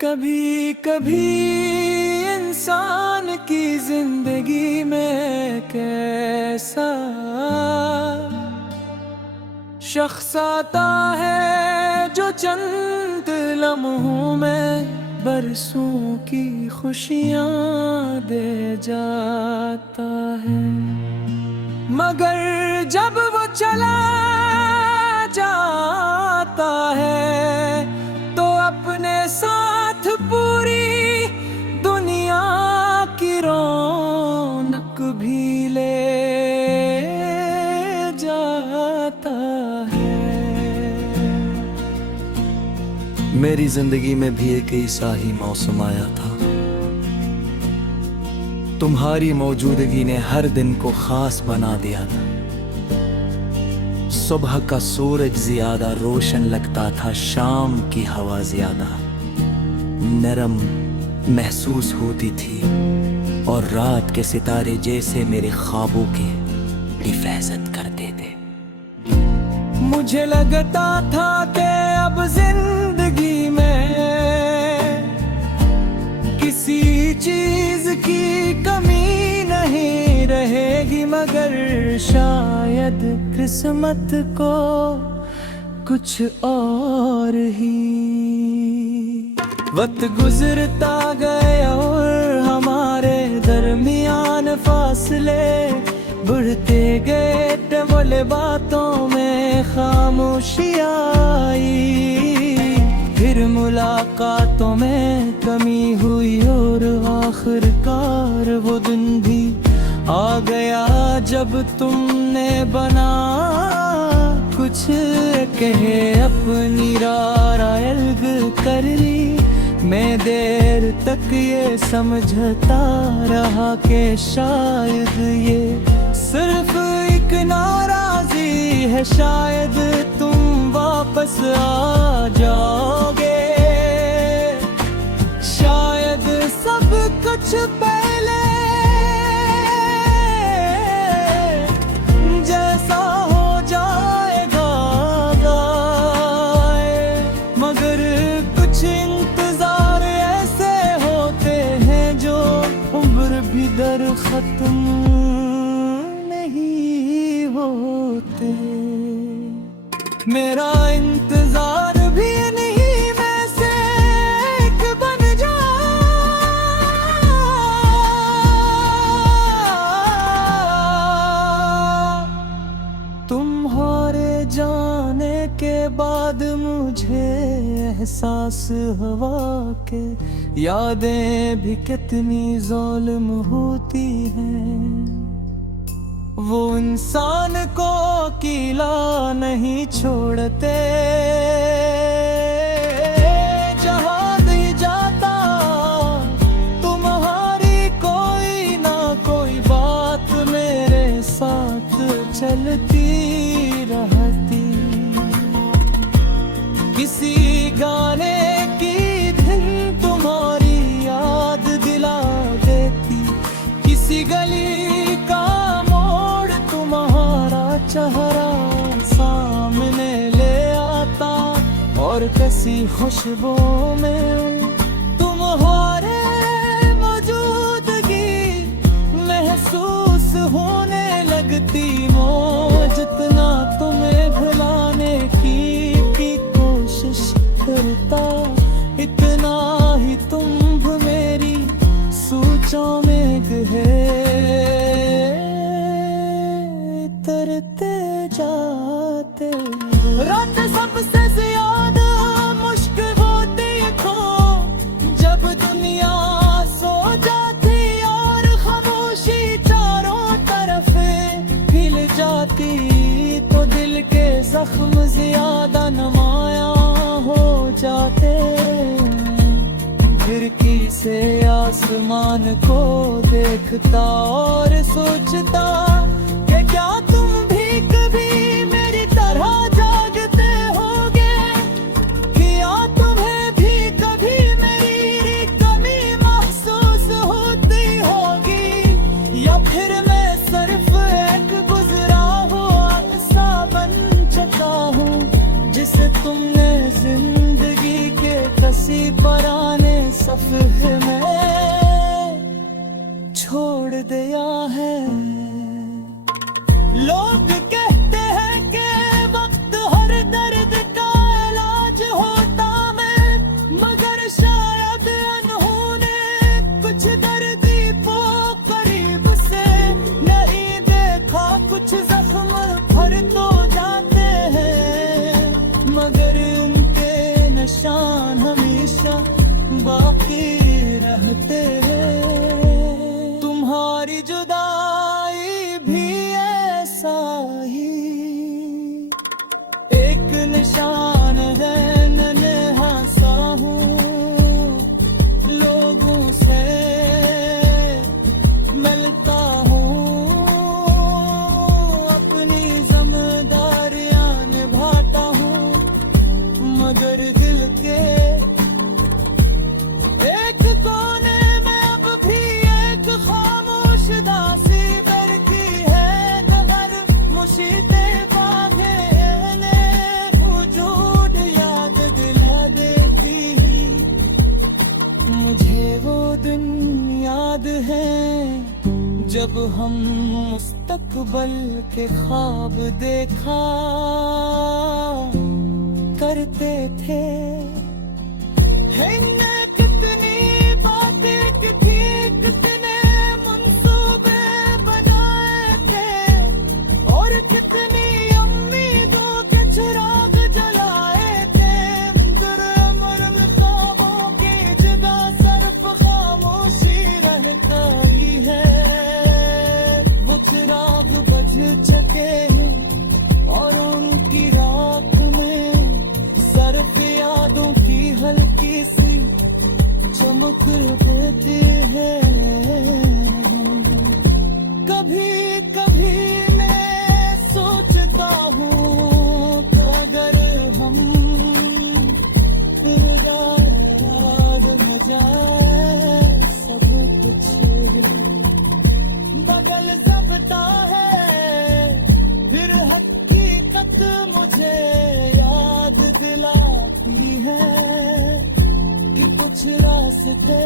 कभी कभी इंसान की जिंदगी में कैसा शख्स आता है जो चंद लम्हों में बरसों की खुशियाँ दे जाता है, मगर जब वो चला जाता है तो अपने साथ पूरी दुनिया की रौनक भी ले जाता है। मेरी जिंदगी में भी एक ऐसा ही मौसम आया था। तुम्हारी मौजूदगी ने हर दिन को खास बना दिया था। सुबह का सूरज ज्यादा रोशन लगता था, शाम की हवा ज्यादा नरम महसूस होती थी और रात के सितारे जैसे मेरे ख्वाबों की हिफाजत करते थे। मुझे लगता था कि अब जिंदगी में किसी चीज की कमी नहीं रहेगी, मगर शायद किस्मत को कुछ और ही। वक्त गुजरता गया और हमारे दरमियान फासले बढ़ते गए, बोले बातों में खामोशी आई। फिर मुलाकातों में कमी हुई और आखिरकार वो दिन भी आ गया जब तुमने बना कुछ कहे अपनी रायल्ग कर ली। मैं देर तक ये समझता रहा कि शायद ये सिर्फ एक नाराजी है, शायद तुम वापस आ जाओगे, शायद सब कुछ पहले जैसा हो जाएगा, मगर कुछ इंतजार ऐसे होते हैं जो उम्र भी दर खत्म होते। मेरा इंतजार भी नहीं में से एक बन जा, तुम्हारे जाने के बाद मुझे एहसास हुआ के यादें भी कितनी ज़ालिम होती हैं। वो इंसान को अकेला नहीं छोड़ते, जहाँ भी जाता तुम्हारी कोई ना कोई बात मेरे साथ चलती रहती। किसी गाने की धुन तुम्हारी याद दिला देती, किसी गली का चेहरा सामने ले आता और किसी खुशबू में तुम्हारे मौजूदगी महसूस होने लगती। वो जितना तुम्हें भुलाने की कोशिश करता, इतना ही तुम मेरी सोचों में तरते जाते। रात सबसे ज्यादा मुश्किल होती है खो, जब दुनिया सो जाती और खामोशी चारों तरफ हिल जाती, तो दिल के जख्म ज्यादा नुमाया हो जाते। खिड़की से आसमान को देखता और सोचता कि क्या तुम भी कभी मेरी तरह जागते होगे, क्या तुम्हें भी कभी मेरी कमी महसूस होती होगी। हमें छोड़ दिया है। लोग कहते हैं कि वक्त हर दर्द का इलाज होता है, मगर शायद अनहोने कुछ दर्दी को करीब से नहीं देखा। कुछ जख्म भर तो जाते हैं, मगर उनके निशान हमेशा बाकी रहते हैं। तुम्हारी जुदाई भी ऐसा ही एक निशान है। नन्हा सा हूँ, लोगों से मिलता हूँ, अपनी जिम्मेदारियां निभाता हूँ, मगर दिल के एक कोने में अब भी एक खामोश दासी बैठी है। हर मुसीबतें बागे ने वजूद याद दिला देती। मुझे वो दिन याद है जब हम मुस्तकबल के ख्वाब देखा करते थे। कितनी बातें की थी, कितने मंसूबे बनाए थे, और कितनी उम्मीदों के चिराग जलाए थे। अंदर मर्म ख्वाबों की जगह सरफ खामोशी रह गई है। वो चिराग बुझ चुके हैं और उनकी राख में सरफ यादों की हल्की सी चमक रहती है। कभी कभी मैं सोचता हूँ कि अगर हम याद हो जाए सब कुछ बदल सकता है। फिर हकीकत मुझे याद दिलाती है कि कुछ रास्ते